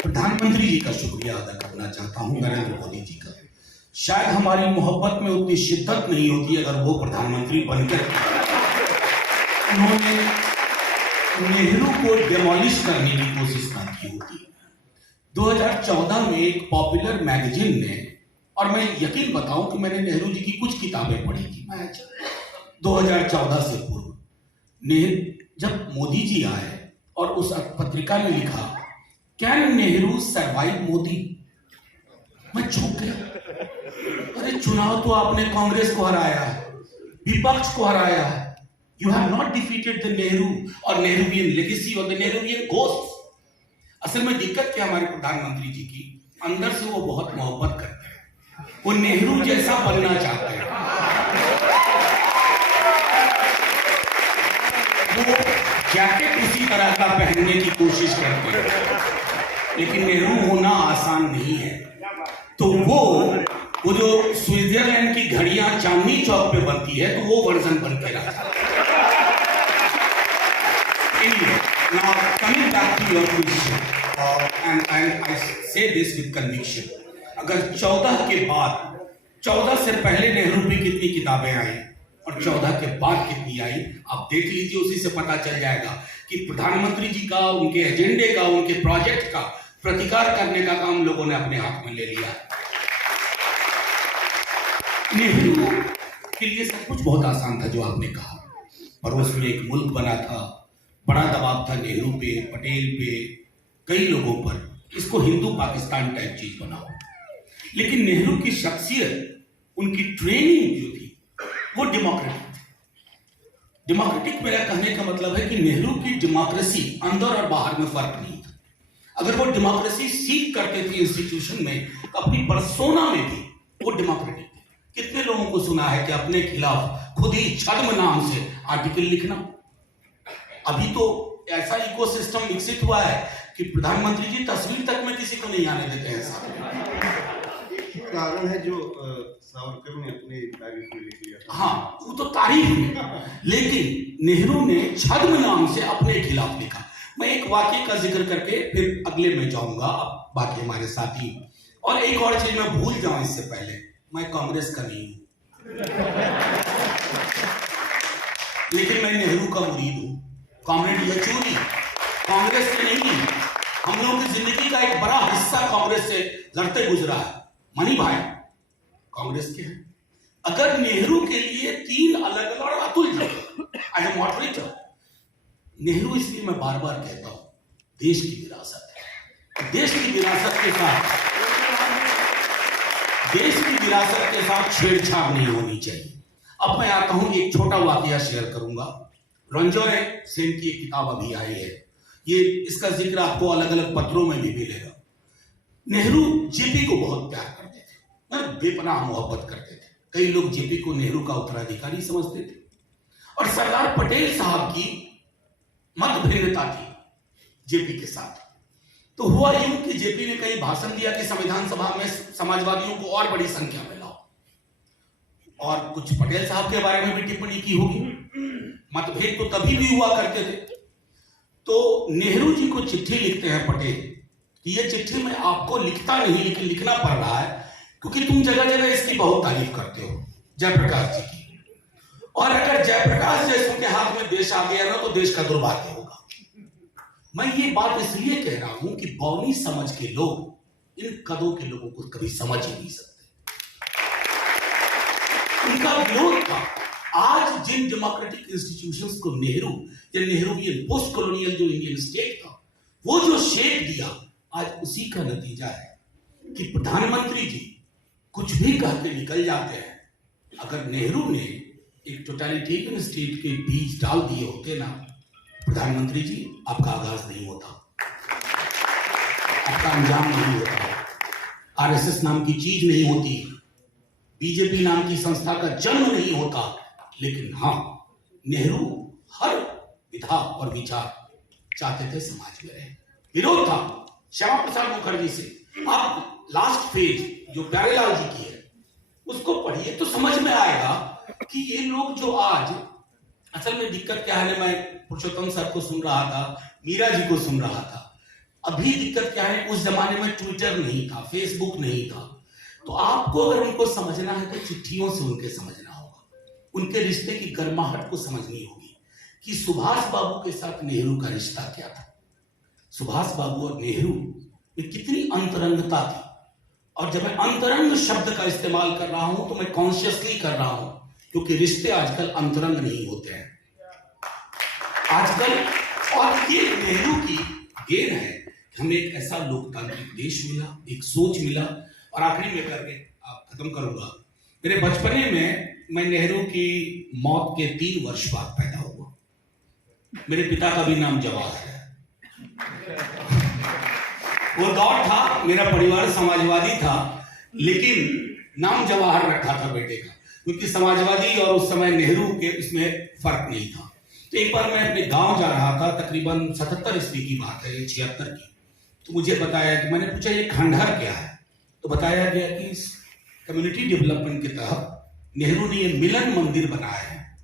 प्रधानमंत्री जी का शुक्रिया अदा करना चाहता हूं, नरेंद्र मोदी जी का। शायद हमारी मोहब्बत में उतनी शिद्दत नहीं होती अगर वो प्रधानमंत्री बनकर उन्होंने नेहरू को डिमोलिश करने की कोशिश ना की होती। 2014 में एक पॉपुलर मैगजीन ने, और मैं यकीन बताऊं कि मैंने नेहरू जी की कुछ किताबें पढ़ी थी, मैं 2014 से पूर्व जब मोदी जी आए और उस पत्रिका ने लिखा कैन नेहरू सर्वाइव मोदी, मैं चौंक गया। अरे चुनाव तो आपने कांग्रेस को हराया है, विपक्ष को हराया है, you have not defeated the Nehru और नेहरूवियन लेगेसी और द नेहरूवियन घोस्ट। असल में दिक्कत क्या हमारे प्रधानमंत्री जी की, अंदर से वो बहुत मोहब्बत करते हैं, वो नेहरू जैसा बनना चाहते हैं, वो जैकेट उसी तरह का पहनने की कोशिश करते हैं, लेकिन नेहरू होना आसान नहीं है। तो वो जो स्विट्जरलैंड की घड़ियां चांदनी चौक पे बनती है, तो वो वर्जन बन के रहा। Now coming back to your question, and I say this with conviction. अगर 14 से पहले नेहरू पे कितनी किताबें आई और 14 के बाद कितनी आई, आप देख लीजिए, उसी से पता चल जाएगा कि प्रधानमंत्री जी का, उनके एजेंडे का, उनके प्रोजेक्ट का प्रतिकार करने का काम लोगों ने अपने हाथ में ले लिया। नेहरू के लिए सब कुछ बहुत आसान था जो आपने कहा, पड़ोस में एक मुल्क बना था, बड़ा दबाव था नेहरू पे, पटेल पे, कई लोगों पर, इसको हिंदू पाकिस्तान टाइप चीज बनाओ। लेकिन नेहरू की शख्सियत, उनकी ट्रेनिंग जो थी वो डेमोक्रेटिक थी। डेमोक्रेटिक मेरा कहने का मतलब है कि नेहरू की डेमोक्रेसी अंदर और बाहर में फर्क नहीं था। अगर वो डेमोक्रेसी सीख करते थे इंस्टीट्यूशन में, तो अपनी पर्सोना में भी वो डेमोक्रेटिक थे। कितने लोगों को सुना है कि अपने खिलाफ खुद ही छद्म नाम से आर्टिकल लिखना। अभी तो ऐसा इकोसिस्टम विकसित हुआ है कि प्रधानमंत्री जी तस्वीर तक में किसी को नहीं आने देते हैं साथ। कारण है जो सावरकर ने अपनी तारीफ में लिख लिया। हाँ, वो तो तारीफ में, लेकिन नेहरू ने छद्म नाम से अपने खिलाफ लिखा। मैं एक वाक्य का जिक्र करके फिर अगले में जाऊंगा, अब बाकी हमारे साथी। और एक और चीज मैं भूल जाऊं इससे पहले, मैं कांग्रेस का नहीं हूं, लेकिन मैं नेहरू का मुरीद हूं। कॉमरेड येचूरी कांग्रेस से नहीं, हम लोगों की जिंदगी का एक बड़ा हिस्सा कांग्रेस से लड़ते गुजरा है। मनी भाई कांग्रेस के हैं। अगर नेहरू के लिए 3 अलग अलग, और Atul ji as a moderator, Nehru, इसलिए मैं बार बार कहता हूं, देश की विरासत है, देश की विरासत के साथ छेड़छाड़ नहीं होनी चाहिए। अब मैं आता हूं, एक छोटा वाकया शेयर करूंगा। रंजॉय सेन की एक किताब अभी आई है, ये इसका जिक्र आपको अलग अलग पत्रों में भी मिलेगा। नेहरू जेपी को बहुत प्यार करते थे, बेपनाह मोहब्बत करते थे। कई लोग जेपी को नेहरू का उत्तराधिकारी समझते थे, और सरदार पटेल साहब की मतभिन्नता थी जेपी के साथ। तो हुआ यूं कि जेपी ने कई भाषण दिया कि संविधान सभा में समाजवादियों को और बड़ी संख्या में लाओ, और कुछ पटेल साहब के बारे में भी टिप्पणी की होगी। मतभेद तो तभी भी हुआ करते थे। तो नेहरू जी को चिट्ठी लिखते हैं पटेल कि ये चिट्ठी मैं आपको लिखता नहीं, लेकिन लिखना पड़ रहा है क्योंकि तुम जगह जगह इसकी बहुत तारीफ करते हो, जयप्रकाश जी की, और अगर जयप्रकाश जैसों के हाथ में देश आ गया ना, तो देश का दुर्भाग्य होगा। मैं ये बात इसलिए कह रहा हूं कि बौनी समझ के लोग इन कदों के लोगों को कभी समझ ही नहीं सकते। उनका विरोध था। आज जिन डेमोक्रेटिक इंस्टीट्यूशंस को नेहरू या नेहरूवियन पोस्ट कॉलोनियल जो इंडियन स्टेट था, वो जो शेप दिया, आज उसी का नतीजा है कि प्रधानमंत्री जी कुछ भी कहते निकल जाते हैं। अगर नेहरू ने एक टोटलिटेरियन स्टेट के बीज डाल दिए होते ना, प्रधानमंत्री जी, आपका आगाज नहीं होता, आपका अंजाम नहीं होता, आरएसएस नाम की चीज नहीं होती, बीजेपी नाम की संस्था का जन्म नहीं होता। लेकिन हाँ, नेहरू हर विधा और विचार चाहते थे समाज में रहे। विरोध था श्यामा प्रसाद मुखर्जी से। आप लास्ट पेज जो प्यारेलाल जी की है उसको पढ़िए तो समझ में आएगा कि ये लोग जो आज, असल में दिक्कत क्या है, मैं पुरुषोत्तम सर को सुन रहा था, मीरा जी को सुन रहा था। अभी दिक्कत क्या है, उस जमाने में ट्विटर नहीं था, फेसबुक नहीं था, तो आपको अगर उनको समझना है तो चिट्ठियों से उनके समझना होगा, उनके रिश्ते की गर्माहट को समझनी होगी कि सुभाष बाबू के साथ नेहरू का रिश्ता क्या था, सुभाष बाबू और नेहरू में कितनी अंतरंगता थी। और जब मैं अंतरंग शब्द का इस्तेमाल कर रहा हूं तो मैं कॉन्शियसली कर रहा हूं, क्योंकि रिश्ते आजकल अंतरंग नहीं होते हैं आजकल। और ये नेहरू की देन है कि हमें एक ऐसा लोकतांत्रिक देश मिला, एक सोच मिला। और आखिरी में करके खत्म करूंगा, मेरे बचपने में मैं नेहरू की मौत के 3 वर्ष बाद पैदा हुआ। मेरे पिता का भी नाम जवाहर है। वो दौर था, मेरा परिवार समाजवादी था, लेकिन नाम जवाहर रखा था बेटे का, क्योंकि समाजवादी और उस समय नेहरू के उसमें फर्क नहीं था। तो एक बार मैं अपने गांव जा रहा था, तकरीबन 77 ईस्वी की बात है, 76 की। तो मुझे बताया कि, मैंने पूछा ये खंडहर क्या है, तो बताया गया कि इस कम्युनिटी डेवलपमेंट के तहत नेहरू ने ये मिलन मंदिर बनाया है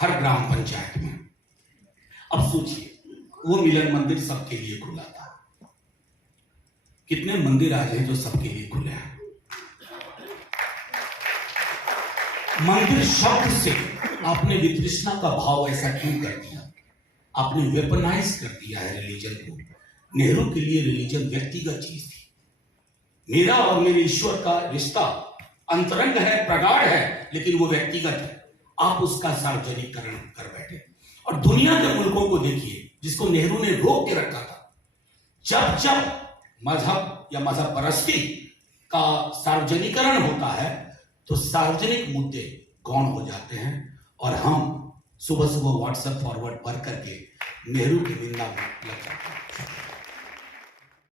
हर ग्राम पंचायत में। अब सोचिए, वो मिलन मंदिर सबके लिए खुला था। कितने मंदिर आज हैं जो सबके लिए खुले हैं? मंदिर शब्द से आपने वितृष्णा का भाव ऐसा क्यों कर दिया? आपने वेपनाइज कर दिया है रिलीजन को। नेहरू के लिए रिलीजन व्यक्तिगत चीज थी। मेरा और मेरे ईश्वर का रिश्ता अंतरंग है, प्रगाढ़ है, लेकिन वो व्यक्तिगत है। आप उसका सार्वजनिकरण कर बैठे। और दुनिया के मुल्कों को देखिए जिसको नेहरू ने रोक के रखा था। जब जब मजहब या मजहब परस्ती का सार्वजनिकरण होता है तो सार्वजनिक मुद्दे गौण हो जाते हैं, और हम सुबह सुबह व्हाट्सएप फॉरवर्ड पढ़ करके नेहरू की निंदा में लग जाते हैं।